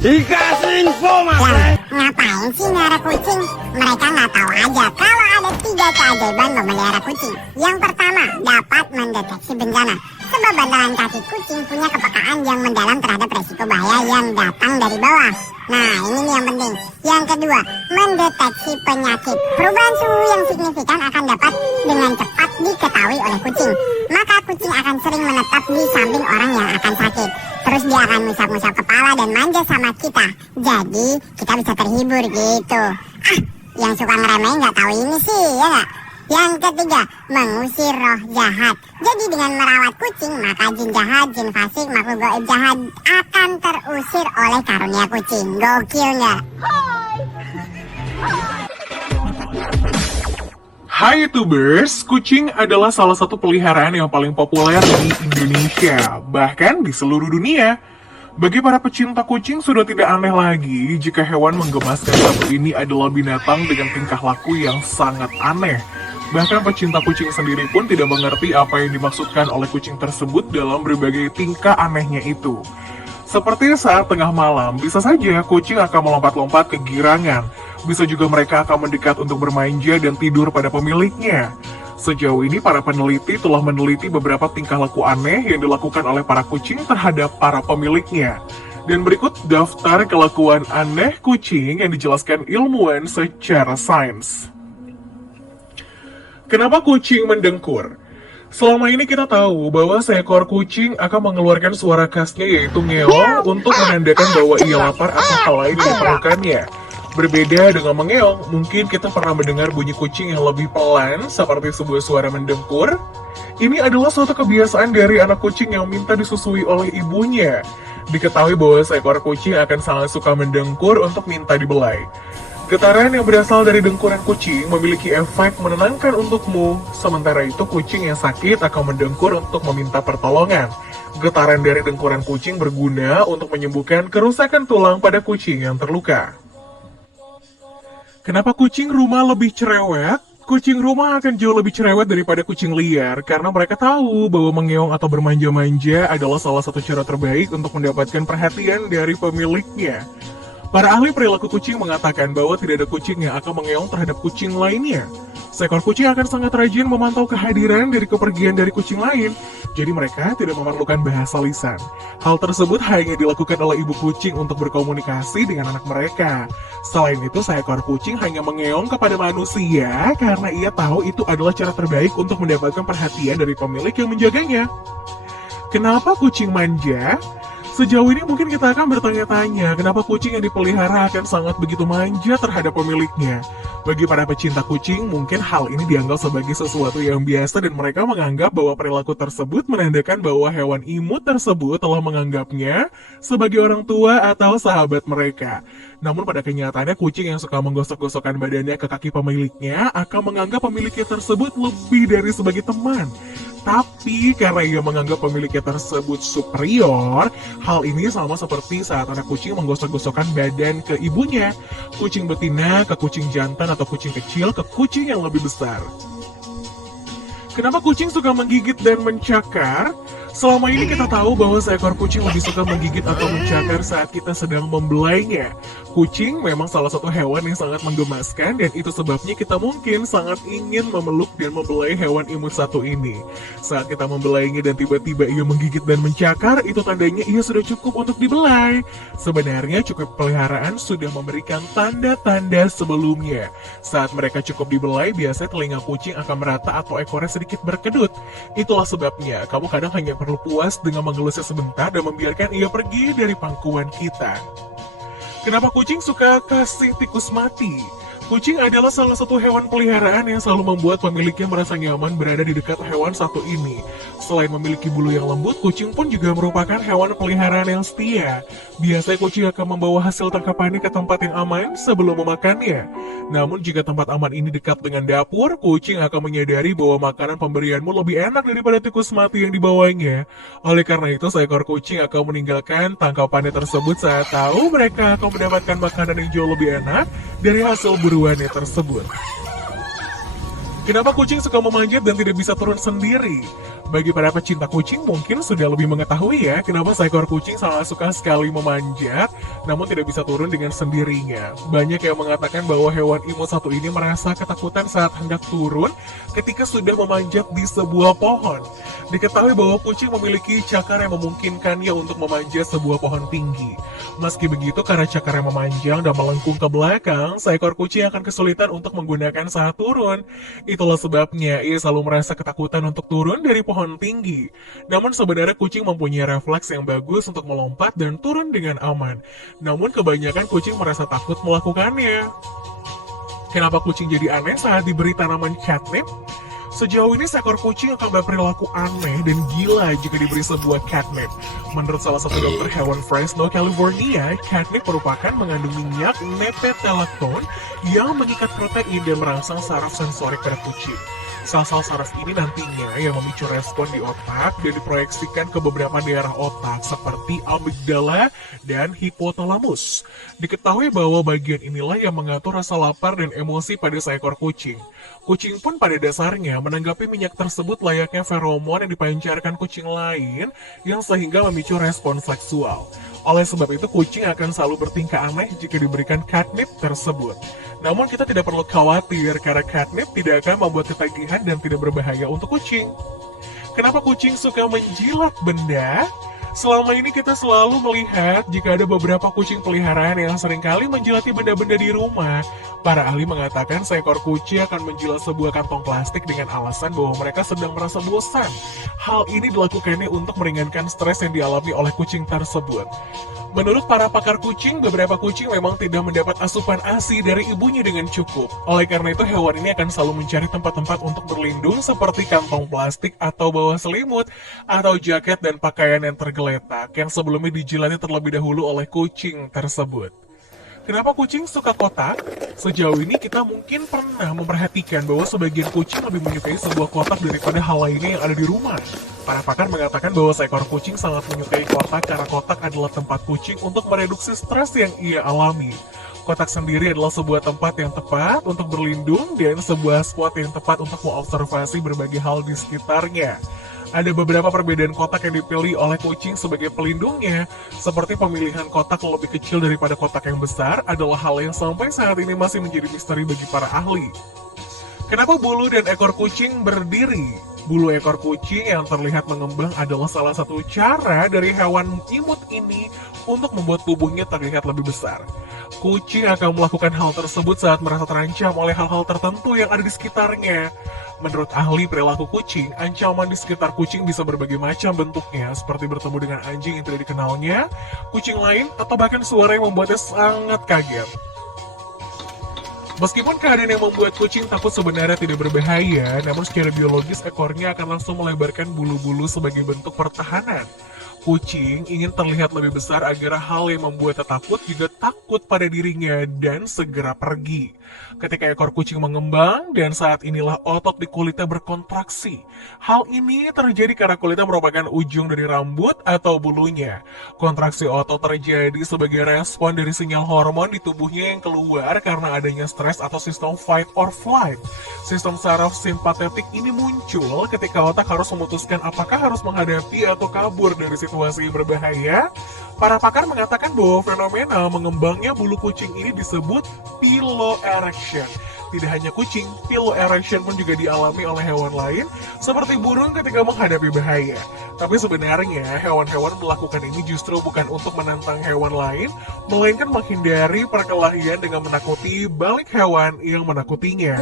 Dikasih info mas. Ngapain sih melihara kucing? Mereka nggak tahu aja kalau ada 3 keajaiban memelihara kucing. Yang pertama, dapat mendeteksi bencana. Sebab bantalan kaki kucing punya kepekaan yang mendalam terhadap resiko bahaya yang datang dari bawah. Nah, ini nih yang penting. Yang kedua, mendeteksi penyakit. Perubahan suhu yang signifikan akan dapat dengan cepat diketahui oleh kucing. Maka kucing akan sering menetap di samping orang yang akan sakit. Terus dia akan ngusap-ngusap kepala dan manja sama kita. Jadi kita bisa terhibur gitu. Yang suka ngeremehin nggak tahu ini sih, ya nggak? Yang ketiga, mengusir roh jahat. Jadi dengan merawat kucing, maka jin jahat, jin fasik, makhluk gaib jahat akan terusir oleh karunia kucing. Gokil nggak? Hai YouTubers, kucing adalah salah satu peliharaan yang paling populer di Indonesia, bahkan di seluruh dunia. Bagi para pecinta kucing sudah tidak aneh lagi jika hewan menggemaskan satu ini adalah binatang dengan tingkah laku yang sangat aneh. Bahkan pecinta kucing sendiri pun tidak mengerti apa yang dimaksudkan oleh kucing tersebut dalam berbagai tingkah anehnya itu. Seperti saat tengah malam, bisa saja kucing akan melompat-lompat kegirangan. Bisa juga mereka akan mendekat untuk bermanja dan tidur pada pemiliknya. Sejauh ini para peneliti telah meneliti beberapa tingkah laku aneh yang dilakukan oleh para kucing terhadap para pemiliknya. Dan berikut daftar kelakuan aneh kucing yang dijelaskan ilmuwan secara sains. Kenapa kucing mendengkur? Selama ini kita tahu bahwa seekor kucing akan mengeluarkan suara khasnya yaitu ngeong untuk menandakan bahwa ia lapar atau hal lain yang diperlukannya. Berbeda dengan mengeong, mungkin kita pernah mendengar bunyi kucing yang lebih pelan seperti sebuah suara mendengkur. Ini adalah suatu kebiasaan dari anak kucing yang minta disusui oleh ibunya. Diketahui bahwa seekor kucing akan sangat suka mendengkur untuk minta dibelai. Getaran yang berasal dari dengkuran kucing memiliki efek menenangkan untukmu, sementara itu kucing yang sakit akan mendengkur untuk meminta pertolongan. Getaran dari dengkuran kucing berguna untuk menyembuhkan kerusakan tulang pada kucing yang terluka. Kenapa kucing rumah lebih cerewet? Kucing rumah akan jauh lebih cerewet daripada kucing liar karena mereka tahu bahwa mengeong atau bermanja-manja adalah salah satu cara terbaik untuk mendapatkan perhatian dari pemiliknya. Para ahli perilaku kucing mengatakan bahwa tidak ada kucing yang akan mengeong terhadap kucing lainnya. Seekor kucing akan sangat rajin memantau kehadiran dari kepergian dari kucing lain, jadi mereka tidak memerlukan bahasa lisan. Hal tersebut hanya dilakukan oleh ibu kucing untuk berkomunikasi dengan anak mereka. Selain itu, seekor kucing hanya mengeong kepada manusia karena ia tahu itu adalah cara terbaik untuk mendapatkan perhatian dari pemilik yang menjaganya. Kenapa kucing manja? Sejauh ini mungkin kita akan bertanya-tanya, kenapa kucing yang dipelihara akan sangat begitu manja terhadap pemiliknya? Bagi para pecinta kucing, mungkin hal ini dianggap sebagai sesuatu yang biasa dan mereka menganggap bahwa perilaku tersebut menandakan bahwa hewan imut tersebut telah menganggapnya sebagai orang tua atau sahabat mereka. Namun pada kenyataannya kucing yang suka menggosok-gosokkan badannya ke kaki pemiliknya akan menganggap pemiliknya tersebut lebih dari sebagai teman. Tapi karena ia menganggap pemiliknya tersebut superior, hal ini sama seperti saat anak kucing menggosok-gosokkan badan ke ibunya. Kucing betina ke kucing jantan atau kucing kecil ke kucing yang lebih besar. Kenapa kucing suka menggigit dan mencakar? Selama ini kita tahu bahwa seekor kucing lebih suka menggigit atau mencakar saat kita sedang membelainya. Kucing memang salah satu hewan yang sangat menggemaskan dan itu sebabnya kita mungkin sangat ingin memeluk dan membelai hewan imut satu ini. Saat kita membelainya dan tiba-tiba ia menggigit dan mencakar, itu tandanya ia sudah cukup untuk dibelai. Sebenarnya cukup peliharaan sudah memberikan tanda-tanda sebelumnya. Saat mereka cukup dibelai, biasanya telinga kucing akan merata atau ekornya sedikit berkedut. Itulah sebabnya kamu kadang hanya perlu puas dengan mengelusnya sebentar dan membiarkan ia pergi dari pangkuan kita. Kenapa kucing suka kasih tikus mati? Kucing adalah salah satu hewan peliharaan yang selalu membuat pemiliknya merasa nyaman berada di dekat hewan satu ini. Selain memiliki bulu yang lembut, kucing pun juga merupakan hewan peliharaan yang setia. Biasanya kucing akan membawa hasil tangkapannya ke tempat yang aman sebelum memakannya. Namun jika tempat aman ini dekat dengan dapur, kucing akan menyadari bahwa makanan pemberianmu lebih enak daripada tikus mati yang dibawanya. Oleh karena itu, seekor kucing akan meninggalkan tangkapannya tersebut saat tahu mereka akan mendapatkan makanan yang jauh lebih enak dari hasil buruannya tersebut. Kenapa kucing suka memanjat dan tidak bisa turun sendiri? Bagi para pecinta kucing mungkin sudah lebih mengetahui ya kenapa seekor kucing sangat suka sekali memanjat namun tidak bisa turun dengan sendirinya. Banyak yang mengatakan bahwa hewan imut satu ini merasa ketakutan saat hendak turun ketika sudah memanjat di sebuah pohon. Diketahui bahwa kucing memiliki cakar yang memungkinkannya untuk memanjat sebuah pohon tinggi. Meski begitu, karena cakarnya memanjang dan melengkung ke belakang, seekor kucing akan kesulitan untuk menggunakan saat turun. Itulah sebabnya ia selalu merasa ketakutan untuk turun dari pohon tinggi. Namun sebenarnya kucing mempunyai refleks yang bagus untuk melompat dan turun dengan aman. Namun kebanyakan kucing merasa takut melakukannya. Kenapa kucing jadi aneh saat diberi tanaman catnip? Sejauh ini seekor kucing akan berperilaku aneh dan gila jika diberi sebuah catnip. Menurut salah satu dokter hewan Fresno, California, catnip merupakan mengandung minyak nepetalactone yang mengikat protein dan merangsang saraf sensorik pada kucing. Sel-sel saraf ini nantinya yang memicu respon di otak dan diproyeksikan ke beberapa daerah otak seperti amigdala dan hipotalamus. Diketahui bahwa bagian inilah yang mengatur rasa lapar dan emosi pada seekor kucing. Kucing pun pada dasarnya menanggapi minyak tersebut layaknya feromon yang dipancarkan kucing lain yang sehingga memicu respon seksual. Oleh sebab itu, kucing akan selalu bertingkah aneh jika diberikan catnip tersebut. Namun kita tidak perlu khawatir karena catnip tidak akan membuat ketagihan dan tidak berbahaya untuk kucing. Kenapa kucing suka menjilat benda? Selama ini kita selalu melihat jika ada beberapa kucing peliharaan yang seringkali menjilati benda-benda di rumah. Para ahli mengatakan seekor kucing akan menjilat sebuah kantong plastik dengan alasan bahwa mereka sedang merasa bosan. Hal ini dilakukannya untuk meringankan stres yang dialami oleh kucing tersebut. Menurut para pakar kucing, beberapa kucing memang tidak mendapat asupan ASI dari ibunya dengan cukup. Oleh karena itu, hewan ini akan selalu mencari tempat-tempat untuk berlindung seperti kantong plastik atau bawah selimut, atau jaket dan pakaian yang tergeletak yang sebelumnya dijilati terlebih dahulu oleh kucing tersebut. Kenapa kucing suka kotak? Sejauh ini kita mungkin pernah memperhatikan bahwa sebagian kucing lebih menyukai sebuah kotak daripada hal lainnya yang ada di rumah. Para pakar mengatakan bahwa seekor kucing sangat menyukai kotak karena kotak adalah tempat kucing untuk mereduksi stres yang ia alami. Kotak sendiri adalah sebuah tempat yang tepat untuk berlindung dan sebuah spot yang tepat untuk mengobservasi berbagai hal di sekitarnya. Ada beberapa perbedaan kotak yang dipilih oleh kucing sebagai pelindungnya, seperti pemilihan kotak lebih kecil daripada kotak yang besar adalah hal yang sampai saat ini masih menjadi misteri bagi para ahli. Kenapa bulu dan ekor kucing berdiri? Bulu ekor kucing yang terlihat mengembang adalah salah satu cara dari hewan imut ini untuk membuat tubuhnya terlihat lebih besar. Kucing akan melakukan hal tersebut saat merasa terancam oleh hal-hal tertentu yang ada di sekitarnya. Menurut ahli perilaku kucing, ancaman di sekitar kucing bisa berbagai macam bentuknya, seperti bertemu dengan anjing yang tidak dikenalnya, kucing lain, atau bahkan suara yang membuatnya sangat kaget. Meskipun keadaan yang membuat kucing takut sebenarnya tidak berbahaya, namun secara biologis ekornya akan langsung melebarkan bulu-bulu sebagai bentuk pertahanan. Kucing ingin terlihat lebih besar agar hal yang membuatnya takut juga takut pada dirinya dan segera pergi. Ketika ekor kucing mengembang dan saat inilah otot di kulitnya berkontraksi. Hal ini terjadi karena kulitnya merupakan ujung dari rambut atau bulunya. Kontraksi otot terjadi sebagai respon dari sinyal hormon di tubuhnya yang keluar karena adanya stres atau sistem fight or flight. Sistem saraf simpatetik ini muncul ketika otak harus memutuskan apakah harus menghadapi atau kabur dari situasi yang berbahaya. Para pakar mengatakan bahwa fenomena mengembangnya bulu kucing ini disebut piloerection. Tidak hanya kucing, piloerection pun juga dialami oleh hewan lain seperti burung ketika menghadapi bahaya. Tapi sebenarnya hewan-hewan melakukan ini justru bukan untuk menantang hewan lain, melainkan menghindari perkelahian dengan menakuti balik hewan yang menakutinya.